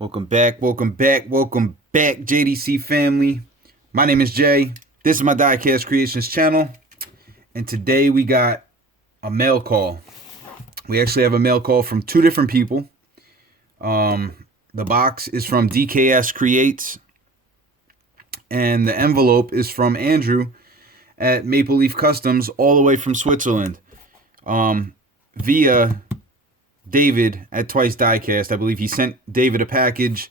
Welcome back, JDC family. My name is Jay. This is my Diecast Creations channel. And today we got a mail call. We actually have a mail call from two different people. The box is from DKS Creates. And the envelope is from Andrew at Maple Leaf Customs, all the way from Switzerland. Via David at TWYCE Diecast. I believe he sent David a package,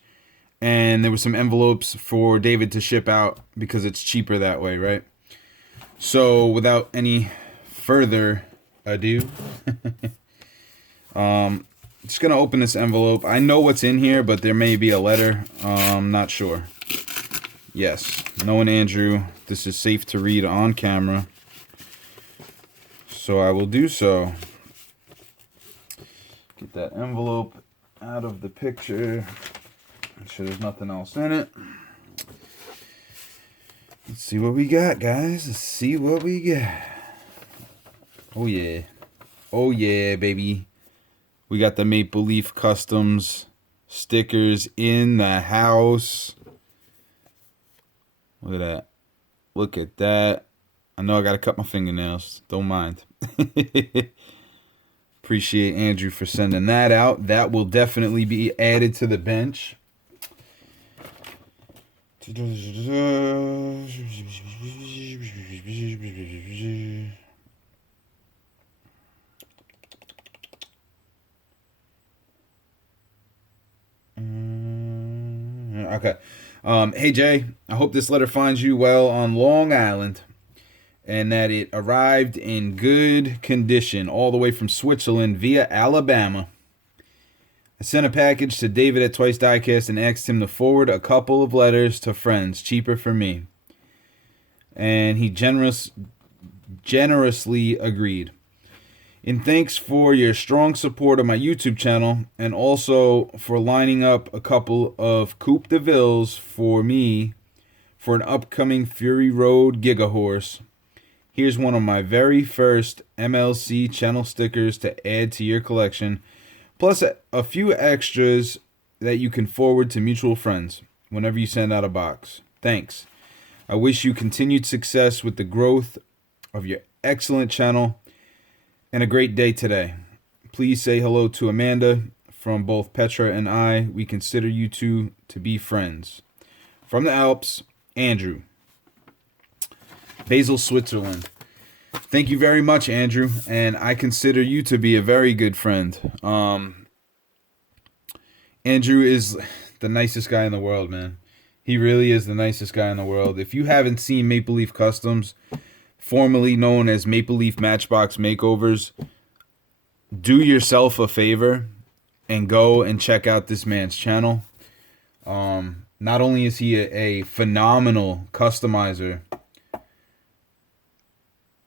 and there were some envelopes for David to ship out because it's cheaper that way, right? So without any further ado, just gonna open this envelope. I know what's in here, but there may be a letter. Not sure. Yes, knowing Andrew, this is safe to read on camera, so I will do so. Get that envelope out of the picture. Make sure there's nothing else in it. Let's see what we got, guys. Let's see what we got. Oh yeah. Oh yeah, baby. We got the Maple Leaf Customs stickers in the house. Look at that. Look at that. I know I gotta cut my fingernails. Don't mind. Appreciate Andrew for sending that out. That will definitely be added to the bench. Okay. Hey Jay, I hope this letter finds you well on Long Island, and that it arrived in good condition all the way from Switzerland via Alabama. I sent a package to David at TWYCE Diecast and asked him to forward a couple of letters to friends, cheaper for me. And he generously agreed. In thanks for your strong support of my YouTube channel, and also for lining up a couple of Coupe de Villes for me for an upcoming Fury Road Gigahorse, here's one of my very first MLC channel stickers to add to your collection, plus a few extras that you can forward to mutual friends whenever you send out a box. Thanks. I wish you continued success with the growth of your excellent channel and a great day today. Please say hello to Amanda. From both Petra and I, we consider you two to be friends. From the Alps, Andrew. Basel, Switzerland. Thank you very much, Andrew, and I consider you to be a very good friend. Andrew is the nicest guy in the world, man. He really is the nicest guy in the world. If you haven't seen Maple Leaf Customs, formerly known as Maple Leaf Matchbox Makeovers, do yourself a favor and go and check out this man's channel. Not only is he a phenomenal customizer,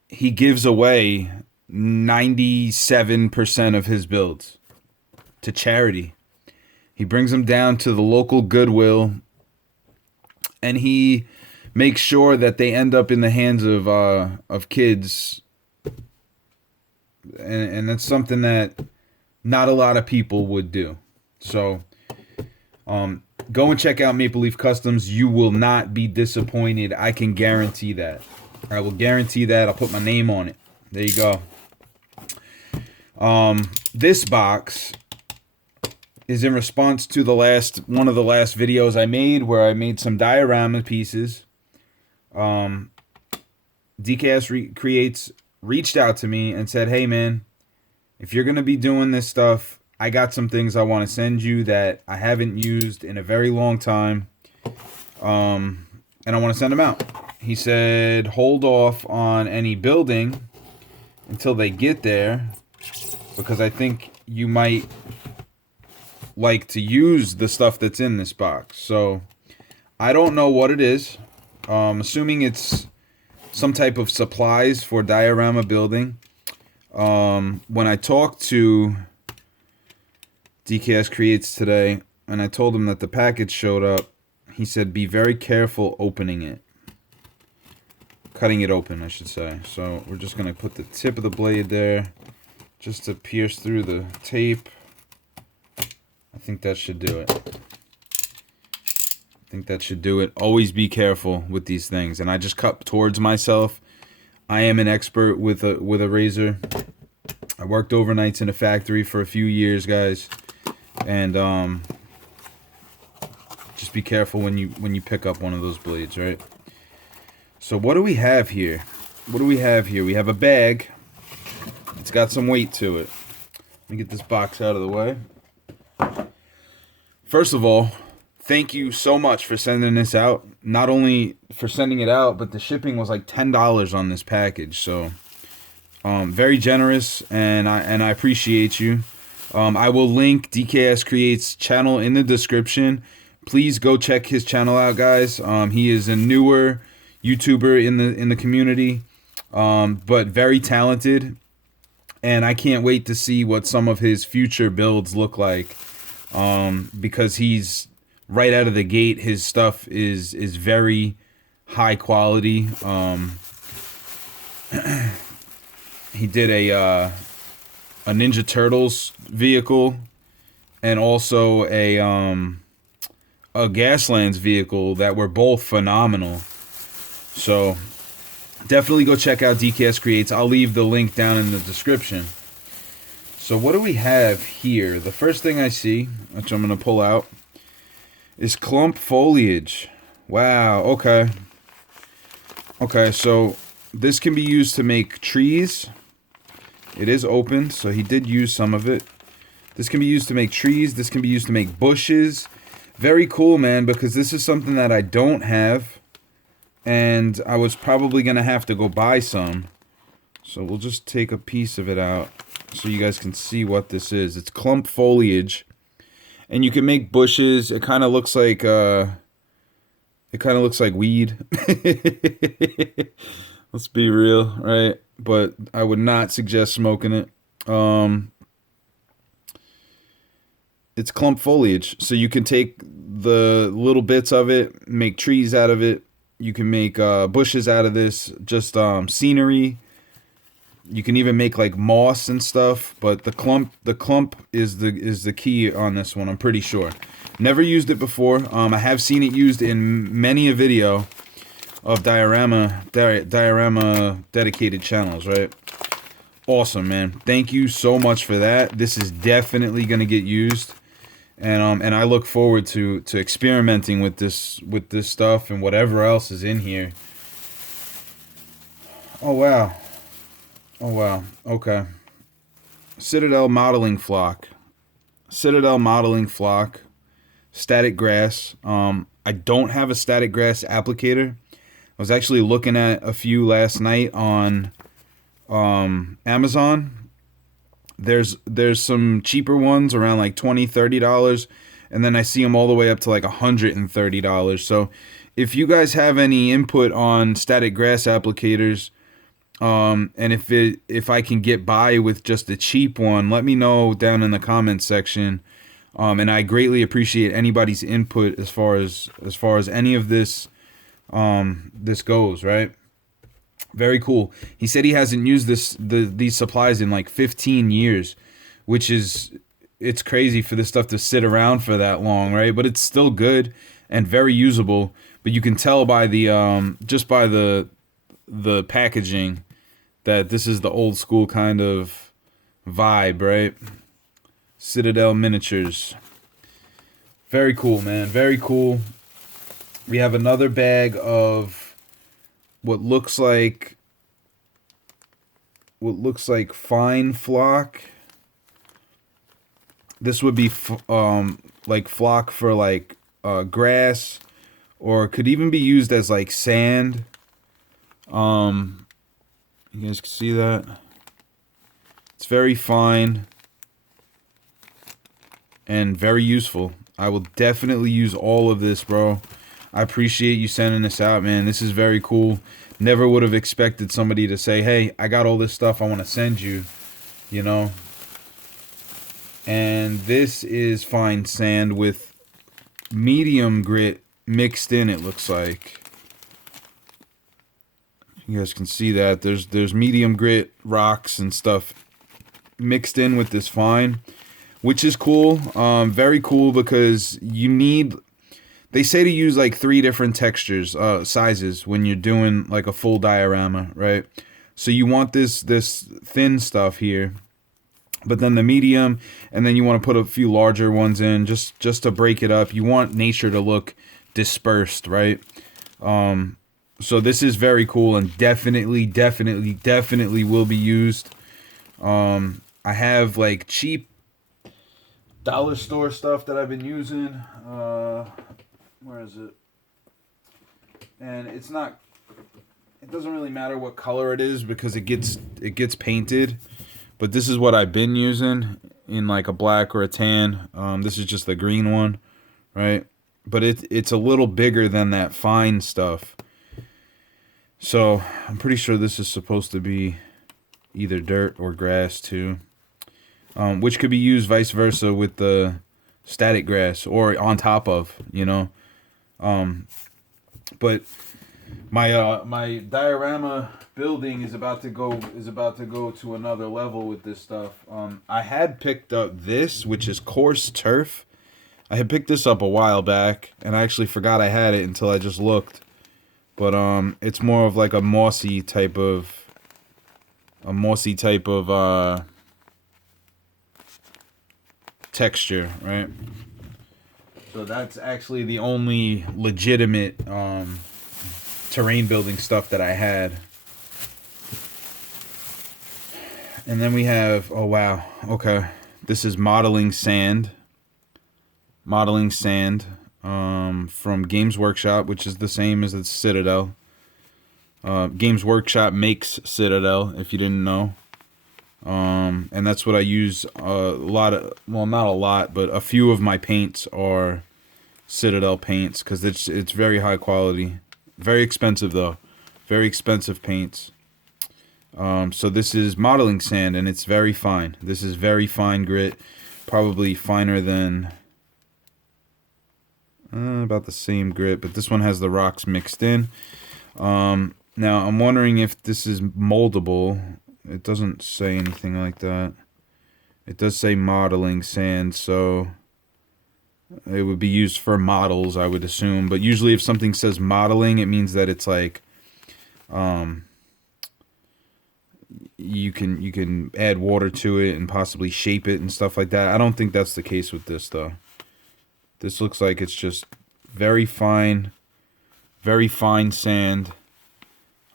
he gives away 97% of his builds to charity. He brings them down to the local Goodwill, and he makes sure that they end up in the hands of kids. And that's something that not a lot of people would do. So go and check out Maple Leaf Customs. You will not be disappointed. I can guarantee that. I will guarantee that. I'll put my name on it. There you go. This box is in response to one of the last videos I made, where I made some diorama pieces. DKS Creates reached out to me and said, hey man, if you're going to be doing this stuff, I got some things I want to send you that I haven't used in a very long time. And I want to send them out. He said, hold off on any building until they get there, because I think you might like to use the stuff that's in this box. So I don't know what it is. Assuming it's some type of supplies for diorama building. When I talked to DKS Creates today, and I told him that the package showed up, he said, be very careful opening it. Cutting it open, I should say. So we're just going to put the tip of the blade there just to pierce through the tape. I think that should do it. I think that should do it. Always be careful with these things. And I just cut towards myself. I am an expert with a razor. I worked overnights in a factory for a few years, guys. And just be careful when you pick up one of those blades, right? So what do we have here? What do we have here? We have a bag. It's got some weight to it. Let me get this box out of the way. First of all, thank you so much for sending this out. Not only for sending it out, but the shipping was like $10 on this package. So, very generous, and I appreciate you. I will link DKS Creates channel in the description. Please go check his channel out, guys. He is a newer YouTuber in the community, but very talented, and I can't wait to see what some of his future builds look like. Because he's right out of the gate, his stuff is very high quality. He did a Ninja Turtles vehicle, and also a Gaslands vehicle that were both phenomenal. So definitely go check out DKS Creates. I'll leave the link down in the description. So what do we have here? The first thing I see, which I'm going to pull out, is clump foliage. Wow, okay. Okay, so this can be used to make trees. It is open, so he did use some of it. This can be used to make trees. This can be used to make bushes. Very cool, man, because this is something that I don't have. And I was probably going to have to go buy some. So we'll just take a piece of it out so you guys can see what this is. It's clump foliage. And you can make bushes. It kind of looks like weed. Let's be real, right? But I would not suggest smoking it. It's clump foliage. So you can take the little bits of it, make trees out of it. You can make bushes out of this, just scenery. You can even make like moss and stuff, but the clump is the key on this one, I'm pretty sure. Never used it before. I have seen it used in many a video of diorama dedicated channels, right? Awesome, man. Thank you so much for that. This is definitely going to get used. And I look forward to experimenting with this stuff and whatever else is in here. Oh wow. Oh wow. Okay. Citadel modeling flock. Citadel modeling flock. Static grass. I don't have a static grass applicator. I was actually looking at a few last night on Amazon. There's some cheaper ones around like $20-$30, and then I see them all the way up to like $130. So if you guys have any input on static grass applicators, and if I can get by with just a cheap one, let me know down in the comments section. And I greatly appreciate anybody's input as far as any of this this goes, right? Very cool. He said he hasn't used these supplies in like 15 years, which is, it's crazy for this stuff to sit around for that long, right? But it's still good and very usable. But you can tell by the just by the packaging that this is the old school kind of vibe, right? Citadel miniatures. Very cool, man. Very cool. We have another bag of what looks like fine flock. This would be like flock for like grass, or could even be used as like sand. You guys can see that. It's very fine and very useful. I will definitely use all of this, bro. I appreciate you sending this out, man. This is very cool. Never would have expected somebody to say, hey, I got all this stuff I want to send you, you know. And this is fine sand with medium grit mixed in, it looks like. You guys can see that. There's medium grit rocks and stuff mixed in with this fine, which is cool. Very cool, because you need... they say to use like 3 different textures, sizes when you're doing like a full diorama, right? So you want this thin stuff here, but then the medium, and then you want to put a few larger ones in just to break it up. You want nature to look dispersed, right? So this is very cool and definitely will be used. I have like cheap dollar store stuff that I've been using. Where is it? And it's not, it doesn't really matter what color it is because it gets painted. But this is what I've been using in like a black or a tan. This is just the green one, right? But it's a little bigger than that fine stuff. So I'm pretty sure this is supposed to be either dirt or grass too. Which could be used vice versa with the static grass or on top of, you know. But my diorama building is about to go to another level with this stuff. I had picked up this, which is coarse turf. I had picked this up a while back, and I actually forgot I had it until I just looked. But it's more of like a mossy type of texture, right? So that's actually the only legitimate terrain building stuff that I had. And then we have, oh wow, okay, this is modeling sand from Games Workshop, which is the same as the Citadel. Games Workshop makes Citadel, if you didn't know. And that's what I use a lot of, well, not a lot, but a few of my paints are Citadel paints because it's very high quality. Very expensive though. Very expensive paints. So this is modeling sand and it's very fine. This is very fine grit. Probably finer than about the same grit, but this one has the rocks mixed in. Now I'm wondering if this is moldable. It doesn't say anything like that. It does say modeling sand, so it would be used for models, I would assume. But usually if something says modeling, it means that it's like you can add water to it and possibly shape it and stuff like that. I don't think that's the case with this though. This looks like it's just very fine sand.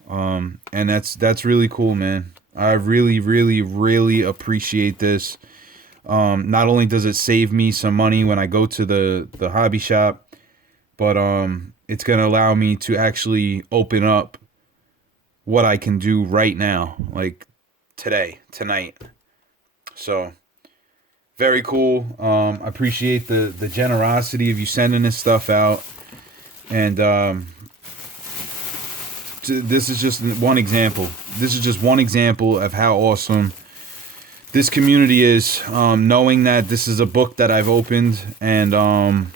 And that's really cool, man. I really appreciate this. Not only does it save me some money when I go to the hobby shop, but it's gonna allow me to actually open up what I can do right now, like tonight. So very cool. I appreciate the generosity of you sending this stuff out. And this is just one example. This is just one example of how awesome this community is. Knowing that this is a book that I've opened and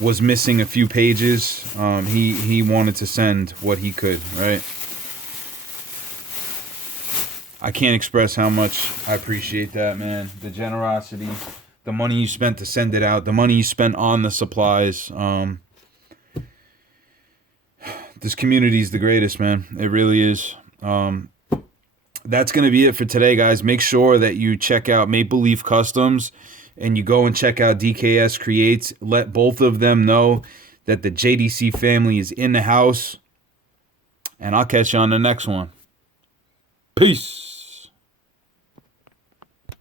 was missing a few pages. He wanted to send what he could, right? I can't express how much I appreciate that, man. The generosity, the money you spent to send it out, the money you spent on the supplies. This community is the greatest, man. It really is. That's going to be it for today, guys. Make sure that you check out Maple Leaf Customs and you go and check out DKS Creates. Let both of them know that the JDC family is in the house. And I'll catch you on the next one. Peace.